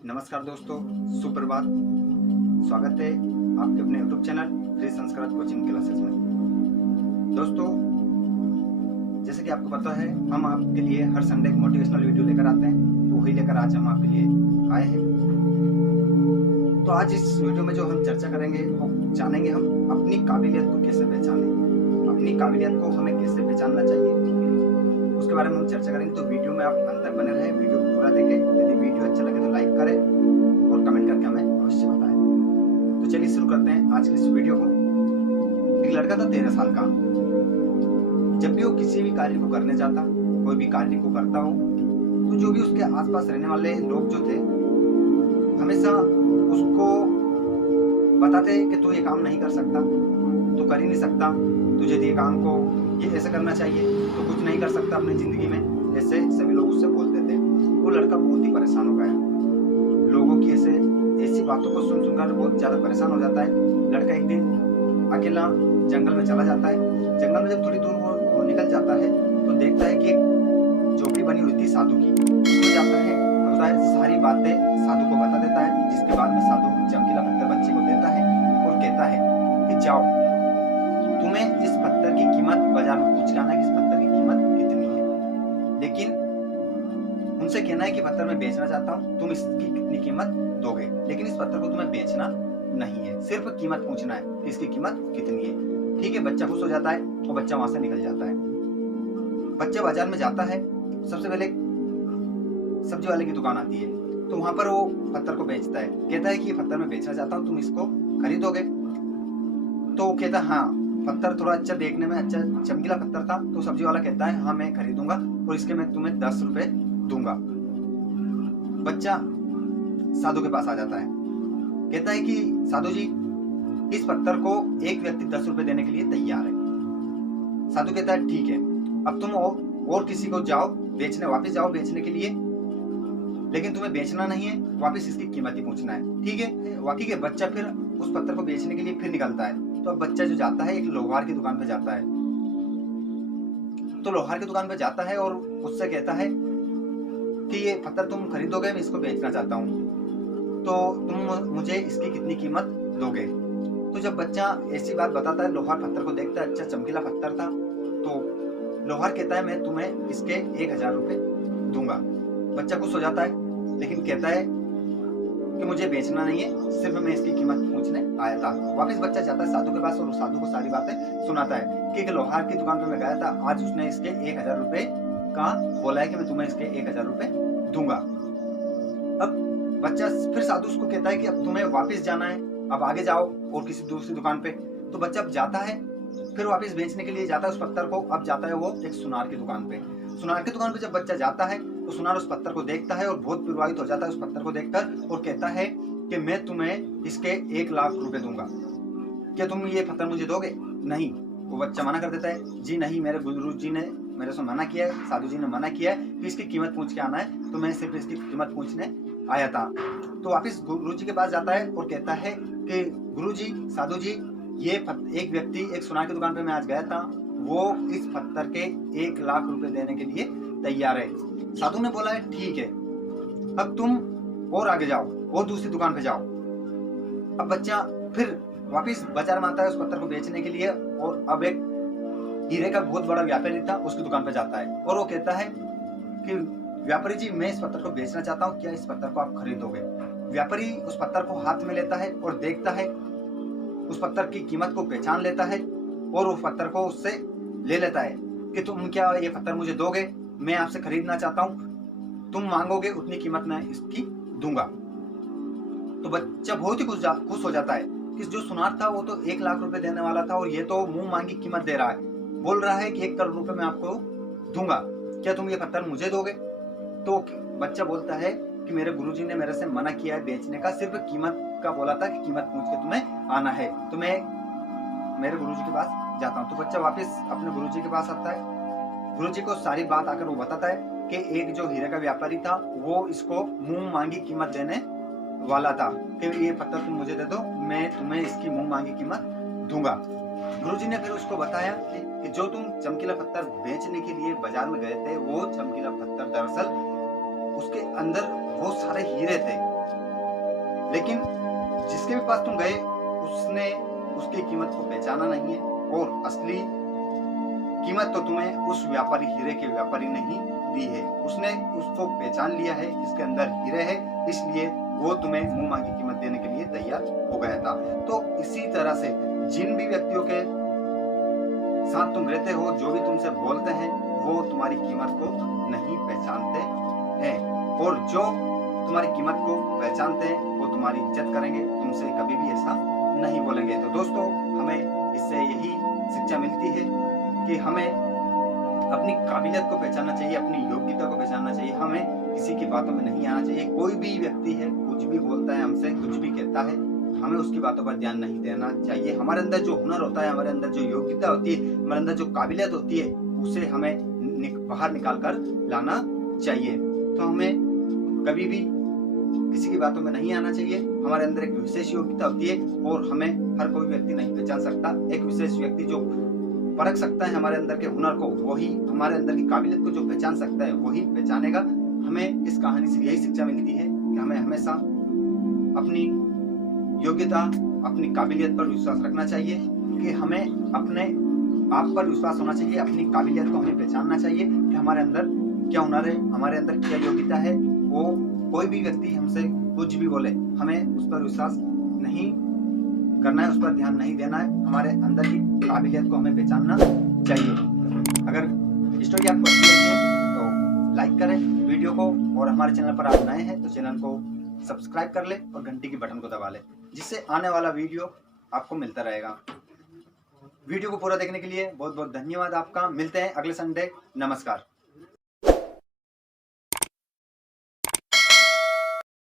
नमस्कार दोस्तों, सुप्रभात। स्वागत है आपके अपने YouTube channel Shri Sanskrit coaching classes में। दोस्तों, जैसे कि आपको पता है, हम आपके लिए हर संडे एक मोटिवेशनल वीडियो लेकर आते हैं, तो वही लेकर आज हम आपके लिए आए हैं। तो आज इस वीडियो में जो हम चर्चा करेंगे वो जानेंगे हम अपनी काबिलियत को कैसे पहचानें, अपनी काबिलियत को हमें कैसे पहचानना चाहिए, उसके बारे में हम चर्चा करेंगे। तो वीडियो में आप अंत तक बने रहें, वीडियो को पूरा देखें। यदि वीडियो अच्छा लगे तो लाइक करें और कमेंट करके हमें अवश्य बताएं। तो चलिए शुरू करते हैं आज की इस वीडियो को। एक लड़का था 13 साल का। जब भी वो किसी भी कार्य को करने जाता, कोई भी कार्य को करता हो, तो जो भी उसके आसपास रहने वाले लोग जो थे, हमेशा उसको बताते कि तू ये काम नहीं कर सकता, तू कर ही नहीं सकता, तुझे ये काम को ये ऐसे करना चाहिए, तो कुछ नहीं कर सकता अपनी जिंदगी में, ऐसे सभी लोग उससे बोलते थे। वो लड़का बहुत ही परेशान हो गया। लोगों की ऐसी बातों को सुन सुनकर बहुत ज्यादा परेशान हो जाता है। लड़का एक दिन अकेला जंगल में चला जाता है। जंगल में जब थोड़ी दूर वो निकल जाता है तो देखता है कि एक झोपड़ी बनी हुई थी साधु की। उसमें जाता है, सारी बातें साधु को बता देता है, जिसके बाद में साधु चमकीला पत्थर बच्चे को देता है और कहता है कि जाओ, तुम्हें इस पत्थर की कीमत बाजार में पूछ के आना है कि इस पत्थर की कीमत कितनी है। लेकिन उनसे कहना है कि पत्थर मैं बेचना चाहता हूँ, तुम इसकी कितनी कीमत दोगे, लेकिन इस पत्थर को तुम्हें बेचना नहीं है, सिर्फ कीमत पूछना है कि इसकी कीमत कितनी है। ठीक है, बच्चा खुश हो जाता है और बच्चा वहां से निकल जाता है। बच्चा बाजार में जाता है, सबसे पहले सब्जी वाले की दुकान आती है, तो वहां पर वो पत्थर को बेचता है। कहता है कि ये पत्थर मैं बेचना चाहता हूँ, तुम इसको खरीदोगे? तो वो कहता है हाँ, पत्थर थोड़ा अच्छा देखने में अच्छा चमकीला पत्थर था। तो सब्जी वाला कहता है हाँ मैं खरीदूंगा और इसके मैं तुम्हें 10 रुपए दूंगा। बच्चा साधु के पास आ जाता है, कहता है कि साधु जी, इस पत्थर को एक व्यक्ति 10 रुपए देने के लिए तैयार है। साधु कहता है ठीक है, अब तुम और किसी को जाओ बेचने, वापस जाओ बेचने के लिए, लेकिन तुम्हें बेचना नहीं है, वापस इसकी कीमत ही पूछना है। ठीक है। बच्चा फिर उस पत्थर को बेचने के लिए फिर निकलता है। तो अब बच्चा जो जाता है एक लोहार की दुकान पे जाता है। तो लोहार की दुकान पे जाता है और उससे कहता है कि ये पत्थर तुम खरीदोगे, मैं इसको बेचना चाहता हूँ, तो तुम मुझे इसकी कितनी कीमत दोगे? तो जब बच्चा ऐसी बात बताता है, लोहार पत्थर को देखता है, अच्छा चमकीला पत्थर था, तो लोहार कहता है मैं तुम्हें इसके 1000 रुपए दूंगा। बच्चा खुश हो जाता है, लेकिन कहता है कि मुझे बेचना नहीं है, सिर्फ मैं इसकी कीमत पूछने आया था। वापस बच्चा जाता है साधु के पास और साधु को सारी बातें सुनाता है कि लोहार की दुकान पे मैं गया था, आज उसने इसके 1000 रुपए का बोला है कि मैं तुम्हें इसके 1000 रुपए दूंगा। अब बच्चा फिर साधु उसको कहता है कि अब तुम्हें वापस जाना है, अब आगे जाओ और किसी दूसरी दुकान पे। तो बच्चा अब जाता है, फिर वापस बेचने के लिए जाता है उस पत्थर को। अब जाता है वो एक सुनार की दुकान पे। सुनार की दुकान पे जब बच्चा जाता है तो सुनार उस पत्थर को देखता है और बहुत प्रभावित हो जाता है उस पत्थर को देखकर और कहता है कि मैं तुम्हें इसके 1 लाख रुपए दूंगा, क्या तुम ये पत्थर मुझे दोगे? नहीं। वो बच्चा मना कर देता है, जी नहीं, मेरे गुरु जी ने मेरे से मना किया है, साधु जी ने मना किया है कि इसकी कीमत पूछ के आना है, तो मैं सिर्फ इसकी कीमत पूछने आया था। तो वापिस गुरु जी के पास जाता है और कहता है कि गुरु जी, साधु जी, ये एक व्यक्ति एक सुनार की दुकान पे मैं आज गया था, वो इस पत्थर के 1 लाख रुपए देने के लिए तैयार है। साधु ने बोला है ठीक है, अब तुम और आगे जाओ और दूसरी दुकान पे जाओ। अब बच्चा फिर वापिस बाजार में आता है उस पत्थर को बेचने के लिए और अब एक हीरे का बहुत बड़ा व्यापारी था, उसकी दुकान पे जाता है और वो कहता है कि व्यापारी जी, मैं इस पत्थर को बेचना चाहता हूँ, क्या इस पत्थर को आप खरीदोगे? व्यापारी उस पत्थर को हाथ में लेता है और देखता है, उस पत्थर की कीमत को पहचान लेता है और उस पत्थर को उससे ले लेता है कि तुम क्या ये पत्थर मुझे दोगे? मैं आपसे खरीदना चाहता हूँ, तुम मांगोगे उतनी कीमत मैं इसकी दूंगा। तो बच्चा बहुत ही खुश हो जाता है कि जो सुनार था वो तो 1 लाख रुपए देने वाला था और ये तो मुंह मांगी कीमत दे रहा है, बोल रहा है कि 1 करोड़ रुपए मैं आपको दूंगा, क्या तुम ये पत्थर मुझे दोगे? तो बच्चा बोलता है कि मेरे गुरुजी ने मेरे से मना किया है बेचने का, सिर्फ कीमत का बोला था कि कीमत पूछ के तुम्हें आना है, तो मैं मेरे गुरुजी के पास जाता हूँ। तो बच्चा वापस अपने गुरुजी के पास आता है। गुरुजी को सारी बात आकर वो बताता है कि एक जो हीरे का व्यापारी था वो इसको मुंह मांगी कीमत देने वाला था कि ये पत्थर तुम मुझे दे दो, मैं तुम्हें इसकी मुंह मांगी कीमत दूंगा। गुरुजी ने फिर उसको बताया कि जो तुम चमकीला पत्थर बेचने के लिए बाजार में गए थे, वो चमकीला पत्थर दरअसल उसके अंदर बहुत सारे हीरे थे लेकिन जिसके भी पास तुम गए उसने उसकी कीमत को पहचाना नहीं है, और असली कीमत तो तुम्हें उस व्यापारी, हीरे के व्यापारी ने ही दी है। उसने उसको पहचान लिया है कि इसके अंदर हीरे है, इसलिए वो तुम्हें मुंह मांगी कीमत देने के लिए तैयार हो गया था। तो इसी तरह से जिन भी व्यक्तियों के साथ तुम रहते हो, जो भी तुमसे बोलते हैं, वो तुम्हारी कीमत को नहीं पहचानते हैं, और जो तुम्हारी कीमत को पहचानते हैं वो तुम्हारी इज्जत करेंगे, तुमसे कभी भी ऐसा नहीं बोलेंगे। तो दोस्तों, हमें इससे यही शिक्षा मिलती है कि हमें अपनी काबिलियत को पहचानना चाहिए, अपनी योग्यता को पहचानना चाहिए। हमें किसी की बातों में नहीं आना चाहिए। कोई भी व्यक्ति है, कुछ भी बोलता है हमसे, कुछ भी कहता है, हमें उसकी बातों पर ध्यान नहीं देना चाहिए। हमारे अंदर जो हुनर होता है, हमारे अंदर जो योग्यता होती है, हमारे अंदर जो काबिलियत होती है, उसे हमें बाहर निकाल कर लाना चाहिए। तो हमें कभी भी किसी की बातों में नहीं आना चाहिए। हमारे अंदर एक विशेष योग्यता होती है, और हमें हर कोई व्यक्ति नहीं पहचान सकता। एक विशेष व्यक्ति जो परख सकता है हमारे अंदर के हुनर को, वही हमारे अंदर की काबिलियत को जो पहचान सकता है, वही पहचानेगा। हमें इस कहानी से यही शिक्षा मिलती है कि हमें हमेशा अपनी योग्यता, अपनी काबिलियत पर विश्वास रखना चाहिए, कि हमें अपने आप पर विश्वास होना चाहिए, अपनी काबिलियत को हमें पहचानना चाहिए कि हमारे अंदर क्या हुनर है, हमारे अंदर क्या योग्यता है। वो कोई भी व्यक्ति हमसे कुछ भी बोले, हमें उस पर विश्वास नहीं करना है, उस पर ध्यान नहीं देना है। हमारे अंदर की काबिलियत को हमें पहचानना चाहिए। अगर स्टोरी आपको अच्छी लगी है तो लाइक करें वीडियो को, और हमारे चैनल पर आप नए हैं तो चैनल को सब्सक्राइब कर ले और घंटी की बटन को दबा ले, जिससे आने वाला वीडियो आपको मिलता रहेगा। वीडियो को पूरा देखने के लिए बहुत बहुत धन्यवाद आपका। मिलते हैं अगले संडे। नमस्कार।